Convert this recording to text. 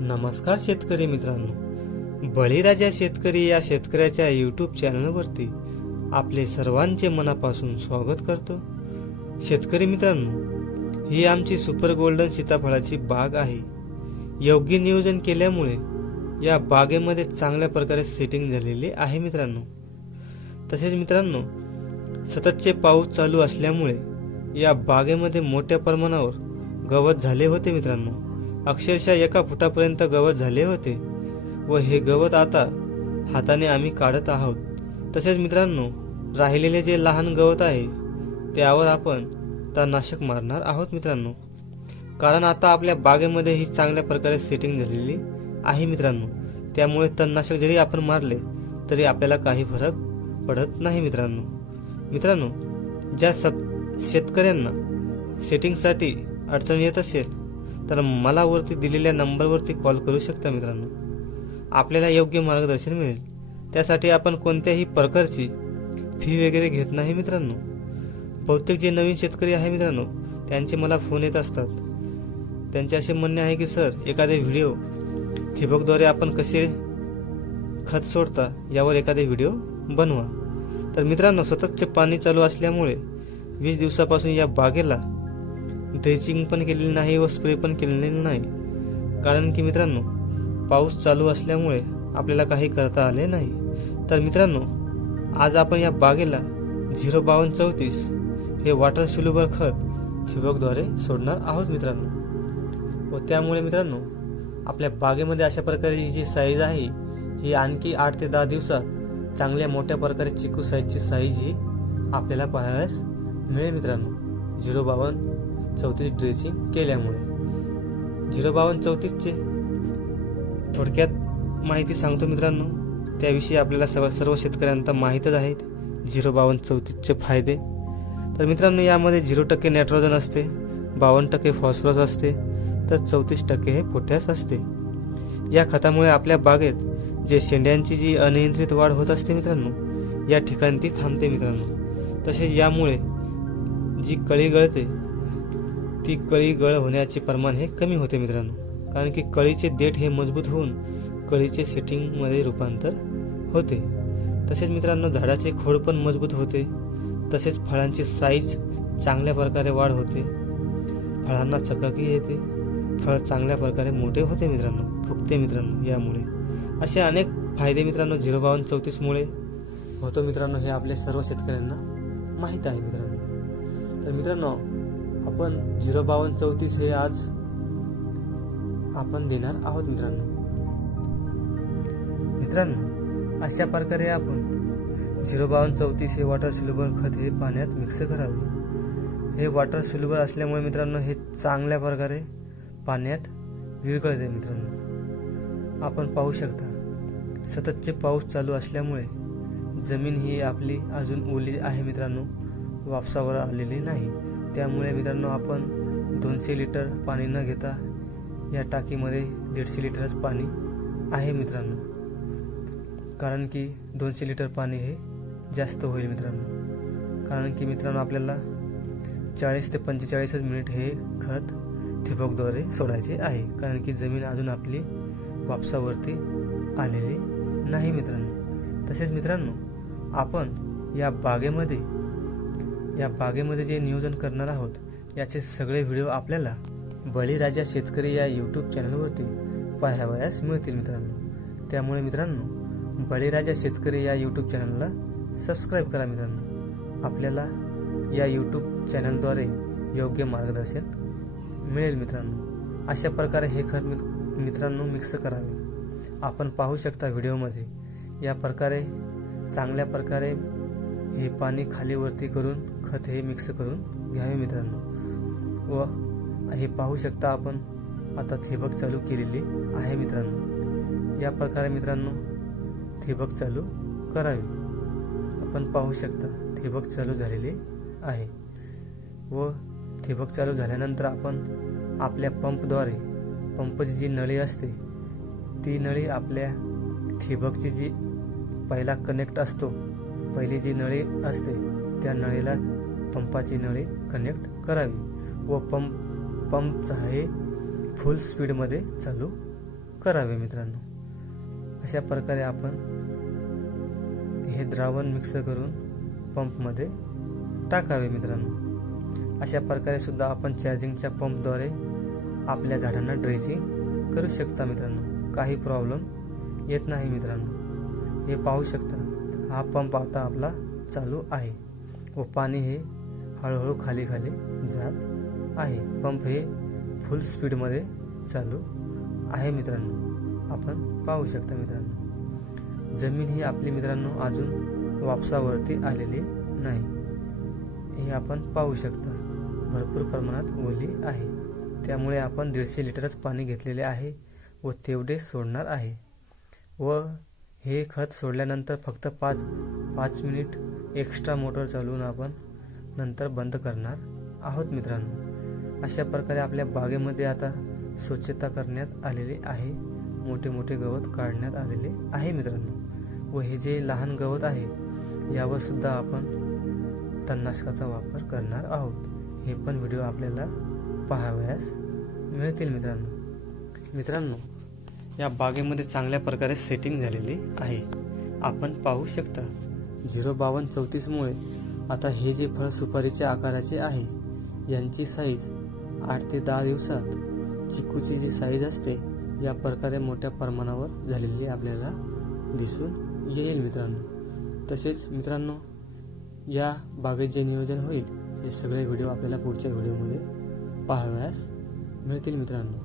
नमस्कार शेतकरी मित्रांनो, बळीराजा शेतकरी या शेतकऱ्याच्या यूट्यूब चॅनलवरती आपले सर्वांचे मनापासून स्वागत करतो। शेतकरी मित्रांनो, ही आमची सुपर गोल्डन सीताफळाची बाग आहे। योग्य नियोजन केल्यामुळे या बागेमध्ये चांगल्या प्रकारे सेटिंग झालेली आहे मित्रांनो। तसेच मित्रांनो, सततचे पाऊस चालू असल्यामुळे या बागेमध्ये मोठ्या प्रमाणावर गवत झाले होते मित्रांनो। अक्षरशः 1 फुटापर्यंत गवत झाले होते व हे गवत आता हाताने आम्ही काढत आहोत। तसेच मित्रांनो, राहिलेले जे लहान गवत आहे त्यावर आपण तणनाशक मारणार आहोत मित्रांनो, कारण आता आपल्या बागेमध्ये ही चांगल्या प्रकारे सेटिंग झालेली आहे मित्रांनो। त्यामुळे तणनाशक जरी आपण मारले तरी आपल्याला काही फरक पडत नाही मित्रांनो, ज्या शेतकऱ्यांना सेटिंगसाठी अडचण येत असेल तर मला वरती दिलेल्या नंबरवरती कॉल करू शकता मित्रांनो। आपल्याला योग्य मार्गदर्शन मिळेल। त्यासाठी आपण कोणत्याही प्रकारची फी वगैरे घेत नाही मित्रांनो। बहुतेक जे नवीन शेतकरी आहे मित्रांनो, त्यांचे मला फोन येत असतात। त्यांचे असे म्हणणे आहे की सर, एखादे व्हिडिओ ठिबकद्वारे आपण कसे खत सोडता यावर एखादे व्हिडिओ बनवा। तर मित्रांनो, सततचे पाणी चालू असल्यामुळे 20 दिवसापासून या बागेला ड्रेसिंग पण केलेली नाही व स्प्रे पण केलेले नाही, कारण की मित्रांनो पाऊस चालू असल्यामुळे आपल्याला काही करता आले नाही। तर मित्रांनो, आज आपण या बागेला 05234 हे वॉटर सोल्युबल खत ठिबकद्वारे सोडणार आहोत मित्रांनो। व त्यामुळे मित्रांनो, आपल्या बागेमध्ये अशा प्रकारे ही जी साईज आहे ही आणखी 8 ते 10 दिवसात चांगल्या मोठ्या प्रकारे चिकू साईजची साईज ही आपल्याला पाहायला मिळेल मित्रांनो। 05234 ड्रेसिंग केल्यामुळे 05234 चे थोडक्यात माहिती सांगतो मित्रांनो। त्याविषयी आपल्याला सर्व शेतकऱ्यांना माहीतच आहेत 05234 चे फायदे। तर मित्रांनो, यामध्ये 0% नायट्रोजन असते, 52% फॉस्फरस असते, तर 34% हे पोटॅश असते। या खतामुळे आपल्या बागेत जे शेंड्यांची जी अनियंत्रित वाढ होत असते मित्रांनो, या ठिकाणी ती थांबते मित्रांनो। तसेच यामुळे जी कळी गळते ती कळी गळ होण्याचे प्रमाण हे कमी होते मित्रांनो, कारण की कळीचे देठ हे मजबूत होऊन कळीचे सेटिंगमध्ये रूपांतर होते। तसेच मित्रांनो, झाडाचे खोड पण मजबूत होते। तसेच फळांची साईज चांगल्या प्रकारे वाढ होते, फळांना चकाकी येते, फळ चांगल्या प्रकारे मोठे होते मित्रांनो, फुगते मित्रांनो। यामुळे असे अनेक फायदे मित्रांनो 05234 मुळे होतो मित्रांनो। हे आपल्या सर्व शेतकऱ्यांना माहीत आहे मित्रांनो। तर मित्रांनो, आपण 05234 हे आज आपण देणार आहोत मित्रांनो। अशा प्रकारे आपण 05234 हे वॉटर सोल्युबल खत हे पाण्यात मिक्स करावे। हे वॉटर सोल्युबल असल्यामुळे मित्रांनो हे चांगल्या प्रकारे पाण्यात विरघळते मित्रांनो। आपण पाहू शकता, सततचे पाऊस चालू असल्यामुळे जमीन ही आपली अजून ओली आहे मित्रांनो, वापसावर आलेली नाही। त्यामुळे मित्रांनो, आपण 200 लिटर पाणी न घेता या टाकीमध्ये 150 लिटरच पाणी आहे मित्रांनो, कारण की 200 लिटर पाणी हे जास्त होईल मित्रांनो। कारण की मित्रांनो, आपल्याला 40 ते 45 मिनिट हे खत ठिबकद्वारे सोडायचे आहे, कारण की जमीन अजून आपली वापसावरती आलेली नाही मित्रांनो। तसेच मित्रांनो, आपण या बागेमध्ये जे नियोजन करणार आहोत याचे सगळे व्हिडिओ आपल्याला बळीराजा शेतकरी या यूट्यूब चॅनलवरती पाहावयास मिळतील मित्रांनो। त्यामुळे मित्रांनो, बळीराजा शेतकरी या यूट्यूब चॅनलला सबस्क्राईब करा मित्रांनो। आपल्याला या यूट्यूब चॅनलद्वारे योग्य मार्गदर्शन मिळेल मित्रांनो। अशा प्रकारे हे खत मित्रांनो मिक्स करावे। आपण पाहू शकता व्हिडिओमध्ये, या प्रकारे चांगल्या प्रकारे हे पाणी खाली वरती करून खत हे मिक्स करून घ्यावे मित्रांनो। व हे पाहू शकता, आपण आता ठिबक चालू केलेली आहे मित्रांनो। या प्रकारे मित्रांनो ठिबक चालू करावी। आपण पाहू शकता ठिबक चालू झालेली आहे। व ठिबक चालू झाल्यानंतर आपण आपल्या पंपद्वारे, पंपची जी नळी असते ती नळी आपल्या ठिबकची जी पहिला कनेक्ट असतो, पहिली जी नळी असते त्या नळीला पंपाची नळी कनेक्ट करावी व पंपचा हे फुल स्पीडमध्ये चालू करावे मित्रांनो. अशा प्रकारे आपण हे द्रावण मिक्स करून पंपमध्ये टाकावे मित्रांनो. अशा प्रकारे सुद्धा आपण चार्जिंगच्या पंपद्वारे आपल्या झाडांना ड्रेसिंग करू शकता मित्रांनो. काही प्रॉब्लेम येत नाही मित्रांनो. हे पाहू शकता, हा पंप आता आपला चालू आहे व पाणी हे हळूहळू खाली खाली जात आहे. पंप हे फुल स्पीडमध्ये चालू आहे मित्रांनो. आपण पाहू शकता मित्रांनो. जमीन ही आपली मित्रांनो अजून वापसावरती आलेली नाही. हे आपण पाहू शकता, भरपूर प्रमाणात ओली आहे. त्यामुळे आपण 150 लिटरच पाणी घेतलेले आहे व तेवढे सोडणार आहे. व हे खत सोडल्यानंतर फक्त 5 मिनिट एक्स्ट्रा मोटर चालवून आपण नंतर बंद करणार आहोत मित्रांनो. अशा प्रकारे आपल्या बागेमध्ये आता स्वच्छता करण्यात आलेली आहे. मोठे मोठे गवत काढण्यात आलेले आहे मित्रांनो. व हे जे लहान गवत आहे यावर सुद्धा आपण तणनाशकाचा वापर करणार आहोत. हे पण व्हिडिओ आपल्याला पाहावयास मिळतील मित्रांनो. या बागेमध्ये चांगल्या प्रकारे सेटिंग झालेली आहे. आपण पाहू शकता 05234 मुळे आता हे जे फळ सुपारीच्या आकाराचे आहे यांची साईज 8 ते 10 दिवसात चिकूची जी साईज असते या प्रकारे मोठ्या प्रमाणावर झालेली आपल्याला दिसून येईल मित्रांनो. तसेच मित्रांनो, या बागेत जे नियोजन होईल हे सगळे व्हिडिओ आपल्याला पुढच्या व्हिडिओमध्ये पाहावयास मिळतील मित्रांनो.